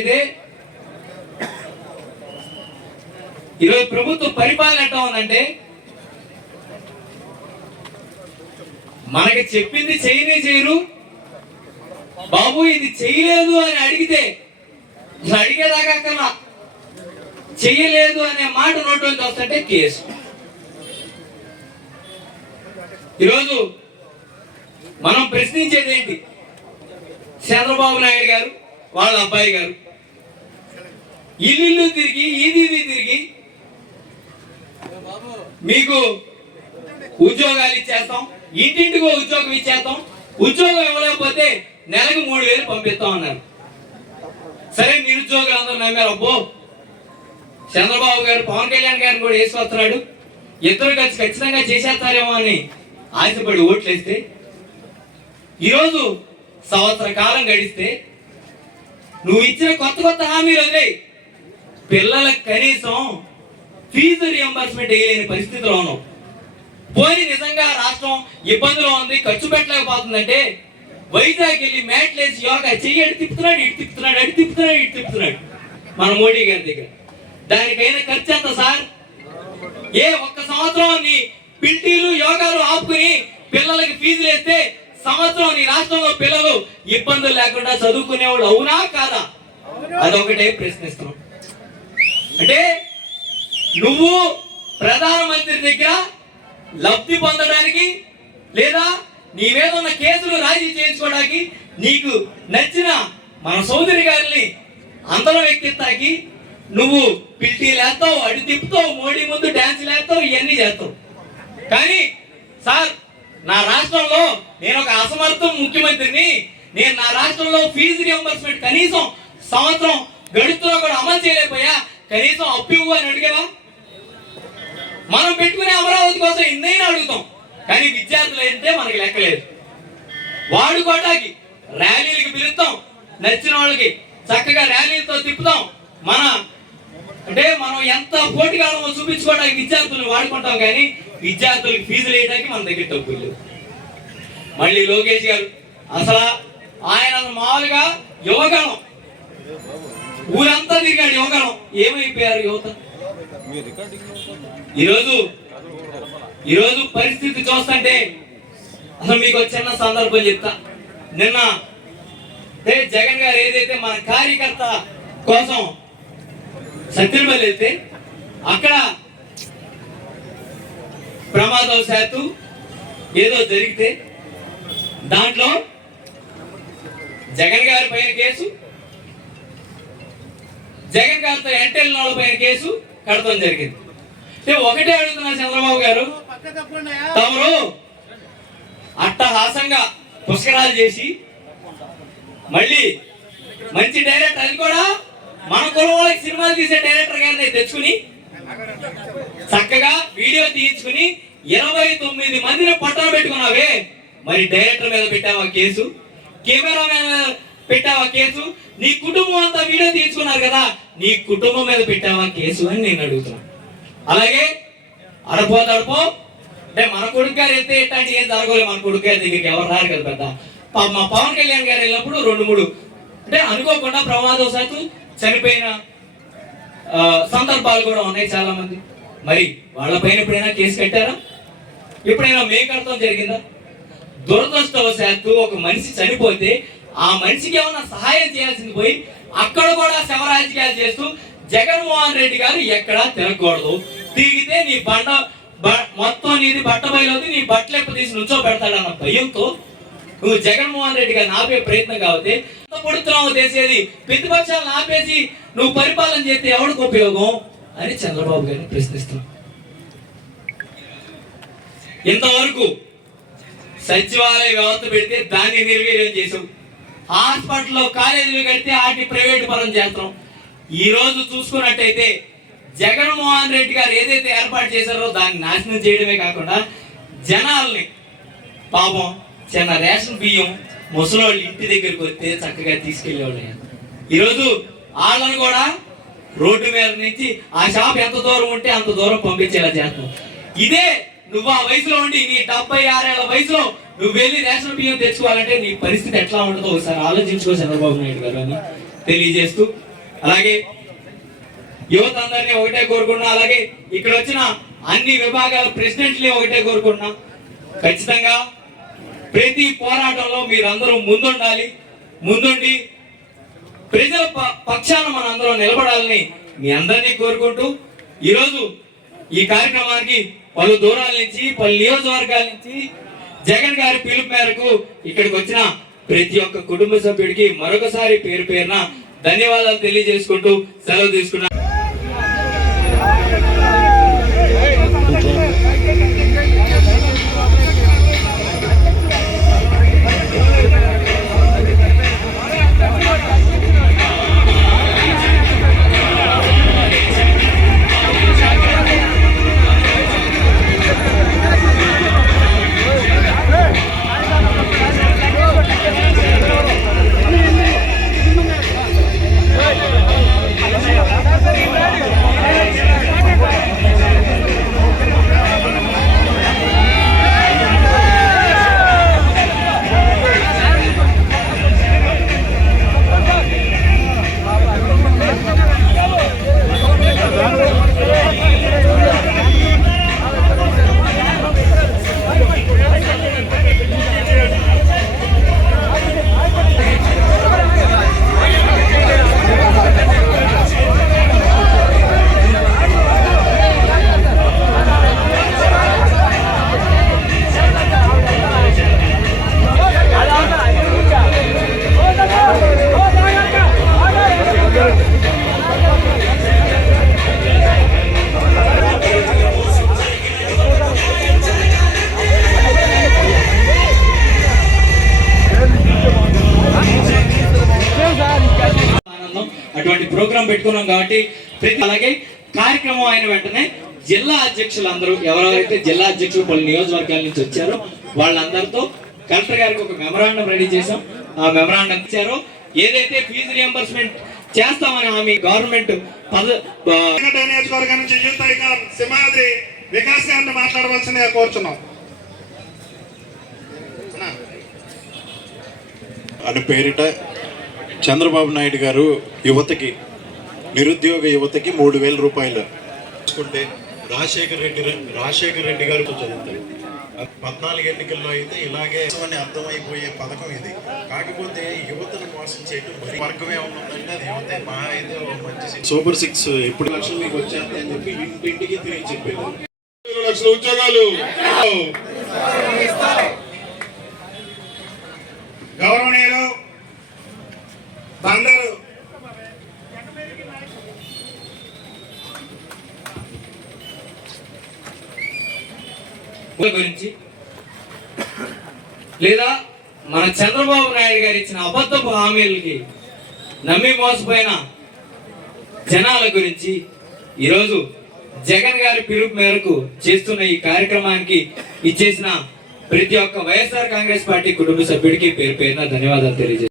చూసుకున్నట్టయితే ఈరోజు ప్రభుత్వ పరిపాలన ఎట్లా ఉందంటే మనకి చెప్పింది చేయనే చేయరు బాబు ఇది చేయలేదు అని అడిగితే అడిగేదాకా కన్నా చెయ్యలేదు అనే మాట నోట్లోంచి వస్తుంటే కేసు. ఈరోజు మనం ప్రశ్నించేది ఏంటి? చంద్రబాబు నాయుడు గారు వాళ్ళ అబ్బాయి గారు. ఇల్లు తిరిగి ఈది ఇది తిరిగి మీకు ఉద్యోగాలు ఇచ్చేస్తాం ఇంటింటికో ఉద్యోగం ఇచ్చేస్తాం. ఉద్యోగం ఇవ్వలేకపోతే నెలకు మూడు వేలు పంపిస్తాం అన్నారు. సరే నిరుద్యోగులు అందరూ నమ్మారు అబ్బో. చంద్రబాబు గారు పవన్ కళ్యాణ్ గారిని కూడా వేసుకొస్తున్నాడు ఇద్దరు కలిసి ఖచ్చితంగా చేసేస్తారేమో అని ఆశపడి ఓట్లేస్తే ఈరోజు సంవత్సర కాలం గడిస్తే నువ్వు ఇచ్చిన కొత్త కొత్త హామీలు వదిలే పిల్లలకు కనీసం ఫీజు రియంబర్స్మెంట్ వేయలేని పరిస్థితిలో ఉన్నాం. పోయి నిజంగా రాష్ట్రం ఇబ్బందిలో ఉంది ఖర్చు పెట్టలేకపోతుందంటే వైజాగ్ వెళ్ళి మ్యాట్లు వేసి యోగా చెయ్యి అడి తిప్పుతున్నాడు ఇటు తిప్పుతున్నాడు అడి తిప్పుతున్నాడు ఇటు తిప్పుతున్నాడు. మన మోడీ గారి దగ్గర. దానికైనా ఖర్చు ఎంత సార్? ఏ ఒక్క సంవత్సరం నీ పిల్టీలు యోగాలు ఆపుకుని పిల్లలకి ఫీజులు వేస్తే సంవత్సరం నీ రాష్ట్రంలో పిల్లలు ఇబ్బందులు లేకుండా చదువుకునేవాళ్ళు అవునా కాదా? అదొకటే ప్రశ్నిస్తున్నాం. అంటే నువ్వు ప్రధానమంత్రి దగ్గర లబ్ధి పొందడానికి లేదా నీ మీద ఉన్న కేసులు రాజీ చేయించుకోవడానికి నీకు నచ్చిన మన సోదరి గారిని అందరం ఎక్కిస్తాకి నువ్వు పిల్టీ వేస్తావు అడి తిప్పుతావు మోడీ ముందు డ్యాన్సులు వేస్తావు ఇవన్నీ చేస్తావు. కానీ సార్ నా రాష్ట్రంలో నేను ఒక అసమర్థం ముఖ్యమంత్రిని నేను నా రాష్ట్రంలో ఫీజు రియంబర్స్మెంట్ కనీసం సంవత్సరం గడుస్తున్నా కూడా అమలు చేయలేకపోయా కనీసం అప్పు ఇవ్వు అని అడిగావా? మనం పెట్టుకునే అమరావతి కోసం ఎన్నైనా అడుగుతాం. కానీ విద్యార్థులు అయితే మనకి లెక్కలేదు వాడుకోవటానికి ర్యాలీలకి పిలుస్తాం. నచ్చిన వాళ్ళకి చక్కగా ర్యాలీలతో తిప్పుతాం. మన అంటే మనం ఎంత పోటీగాలమో చూపించుకోవడానికి విద్యార్థులను వాడుకుంటాం కానీ విద్యార్థులకు ఫీజులు వేయడానికి మన దగ్గర డబ్బులు లేవు. మళ్ళీ లోకేష్ గారు అసలు ఆయన మామూలుగా యువగణం. ఊరంతా తిరిగాడు యువగణం ఏమైపోయారు యువత? ఈరోజు ఈరోజు పరిస్థితి చూస్తుంటే అసలు మీకు చిన్న సందర్భం చెప్తా. నిన్న ఏ జగన్ గారు ఏదైతే మన కార్యకర్త కోసం సత్యనపల్లి వెళ్తే అక్కడ ప్రమాదవశాత్తు ఏదో జరిగితే దాంట్లో జగన్ గారి పైన కేసు జగన్ గారితో ఎంటెల్ వాళ్ళ కేసు కడతం జరిగింది. ఒకటే అడుగుతున్నా చంద్రబాబు గారు. తమరు అట్టహాసంగా పుష్కరాలు చేసి మళ్ళీ మంచి డైరెక్టర్ అది కూడా మన కులం వాళ్ళకి సినిమాలు తీసే డైరెక్టర్ గారిని తెచ్చుకుని చక్కగా వీడియో తీయించుకుని ఇరవై తొమ్మిది మందిని పట్టణ పెట్టుకున్నావే. మరి డైరెక్టర్ మీద పెట్టావా కేసు? కెమెరా మీద పెట్టావా కేసు? నీ కుటుంబం అంతా వీడియో తీసుకున్నారు కదా నీ కుటుంబం మీద పెట్టావా కేసు అని నేను అడుగుతున్నాను అలాగే అడపో తడపో. అంటే మన కొడుకు గారు వెళ్తే ఇట్లాంటి ఏం జరగలేదు మన కొడుకు గారి దగ్గరికి? ఎవరు రారు కదా పెద్ద. మా పవన్ కళ్యాణ్ గారు వెళ్ళినప్పుడు రెండు మూడు. అంటే అనుకోకుండా ప్రమాదవశాత్తు చనిపోయిన ఆ, సందర్భాలు కూడా ఉన్నాయి చాలా మంది మరి వాళ్ళపైన ఎప్పుడైనా కేసు కట్టారా? ఎప్పుడైనా మేకడతం జరిగిందా? దురదృష్టవశాత్తు ఒక మనిషి చనిపోతే ఆ మనిషికి ఏమైనా సహాయం చేయాల్సింది పోయి అక్కడ కూడా శవరాజకీయాలు చేస్తూ జగన్మోహన్ రెడ్డి గారు ఎక్కడా తిరగకూడదు తిరిగితే నీ బండ బ- మొత్తం నీది బట్ట బయలుది నీ బట్టలు ఎప్పుడు తీసి నుంచో పెడతాడన్న భయంతో నువ్వు జగన్మోహన్ రెడ్డి గారిని ఆపే ప్రయత్నం కాబట్టి ఎంత పొడుతున్నావు చేసేది ప్రతిపక్షాలను ఆపేసి నువ్వు పరిపాలన చేస్తే ఎవరికి ఉపయోగం? అని చంద్రబాబు గారిని ప్రశ్నిస్తున్నావు ఇంతవరకు సచివాలయ వ్యవస్థ పెడితే దాన్ని నిర్వీర్యం చేసావు. హాస్పిటల్లో కాలేజీలు కడితే వాటిని ప్రైవేట్ పరం చేస్తాం. ఈరోజు చూసుకున్నట్టయితే జగన్మోహన్ రెడ్డి గారు ఏదైతే ఏర్పాటు చేశారో దాన్ని నాశనం చేయడమే కాకుండా జనాల్ని పాపం చిన్న రేషన్ బియ్యం ముసలోళ్ళు ఇంటి దగ్గరికి వస్తే చక్కగా తీసుకెళ్ళేవాళ్ళు ఈరోజు వాళ్ళని కూడా రోడ్డు మీద నుంచి ఆ షాప్ ఎంత దూరం ఉంటే అంత దూరం పంపించేలా చేస్తాం. ఇదే నువ్వు ఆ వయసులో ఉండి నీ డెబ్బై ఆరేళ్ళ వయసులో నువ్వు వెళ్ళి రేషన్ బియ్యం తెచ్చుకోవాలంటే నీ పరిస్థితి ఎట్లా ఉంటుందో ఒకసారి ఆలోచించుకో చంద్రబాబు నాయుడు గారు అని తెలియజేస్తూ అలాగే యువత అందరినీ ఒకటే కోరుకున్నా అలాగే ఇక్కడ వచ్చిన అన్ని విభాగాల ప్రెసిడెంట్లే ఒకటే కోరుకున్నా ఖచ్చితంగా ప్రతి పోరాటంలో మీరందరూ ముందుండాలి ముందుండి ప్రజల ప- పక్షాన మనందరం నిలబడాలని మీ అందరినీ కోరుకుంటూ ఈరోజు ఈ కార్యక్రమానికి పలు దూరాల నుంచి పలు నియోజకవర్గాల నుంచి జగన్ గారి పిలుపు మేరకు ఇక్కడికి వచ్చిన ప్రతి ఒక్క కుటుంబ సభ్యుడికి మరొకసారి పేరు పేరున ధన్యవాదాలు తెలియజేసుకుంటూ సెలవు తీసుకున్నా అటువంటి ప్రోగ్రాం పెట్టుకున్నాం కాబట్టి ప్రతి అలాగే కార్యక్రమం అయిన వెంటనే జిల్లా అధ్యక్షులు అందరూ ఎవరెవరైతే జిల్లా అధ్యక్షులు పలు నియోజకవర్గాల నుంచి వచ్చారో వాళ్ళందరితో కలెక్టర్ గారికి ఒక మెమరాండం రెడీ చేశాం ఆ మెమరాండం ఇచ్చారో ఏదైతే ఫీజు రియంబర్స్మెంట్ చేస్తామని హామీ గవర్నమెంట్ పద ఆ, వెంకట నియోజకవర్గం నుంచి యూత్ ఐకాన్ సింహాద్రి వికాస్ గారిని మాట్లాడవలసిందిగా కోరుచున్నాం. అని పేరిట చంద్రబాబు నాయుడు గారు యువతకి నిరుద్యోగ యువతకి మూడు వేల రూపాయలు తీసుకుంటే రాజశేఖర రెడ్డి రాజశేఖర రెడ్డి గారితో చదువుతారు. పద్నాలుగు ఎన్నికల్లో అయితే ఇలాగే అని అర్థమైపోయే పథకం ఇది. కాకపోతే యువతను మోసం చేయడం మరి వర్గం ఏమన్నా ఉందంటే అది యువత మహా అయితే ఓ మంచి సూపర్ సిక్స్ ఎప్పుడు లక్షలు మీకు వచ్చేస్తాయని చెప్పి ఇంటింటికి తిరిగి చెప్పారు. లక్షల ఉద్యోగాలు. గురించి. లేదా మన చంద్రబాబు నాయుడు గారు ఇచ్చిన అబద్ధపు హామీలకి నమ్మి మోసపోయిన జనాల గురించి ఈరోజు జగన్ గారి పిలుపు మేరకు చేస్తున్న ఈ కార్యక్రమానికి ఇచ్చేసిన ప్రతి ఒక్క వైఎస్ఆర్ కాంగ్రెస్ పార్టీ కుటుంబ సభ్యుడికి పేరు పేరున ధన్యవాదాలు తెలియజేస్తాను